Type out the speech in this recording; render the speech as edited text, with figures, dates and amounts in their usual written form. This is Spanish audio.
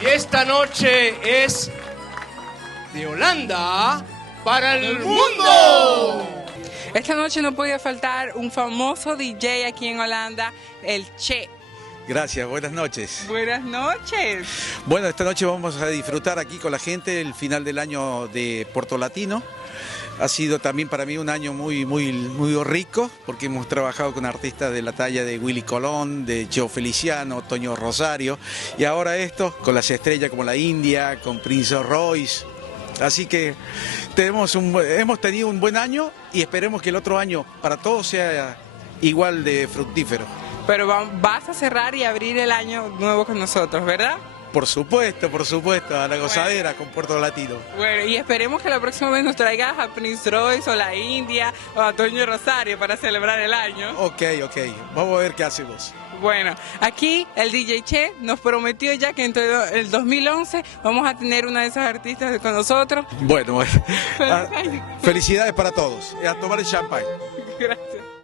Y esta noche es de Holanda para el mundo. Esta noche no podía faltar un famoso DJ aquí en Holanda, el Che. Gracias, buenas noches. Buenas noches. Bueno, esta noche vamos a disfrutar aquí con la gente el final del año de Puerto Latino. Ha sido también para mí un año muy rico, porque hemos trabajado con artistas de la talla de Willy Colón, de Joe Feliciano, Toño Rosario, y ahora esto con las estrellas como la India, con Prince Royce. Así que hemos tenido un buen año y esperemos que el otro año para todos sea igual de fructífero. Pero vas a cerrar y abrir el año nuevo con nosotros, ¿verdad? Por supuesto, a la gozadera con Puerto Latino. Bueno, y esperemos que la próxima vez nos traigas a Prince Royce o la India o a Toño Rosario para celebrar el año. Ok, vamos a ver qué hacemos. Bueno, aquí el DJ Che nos prometió ya que entre el 2011 vamos a tener una de esas artistas con nosotros. Bueno, felicidades para todos. Y a tomar el champán.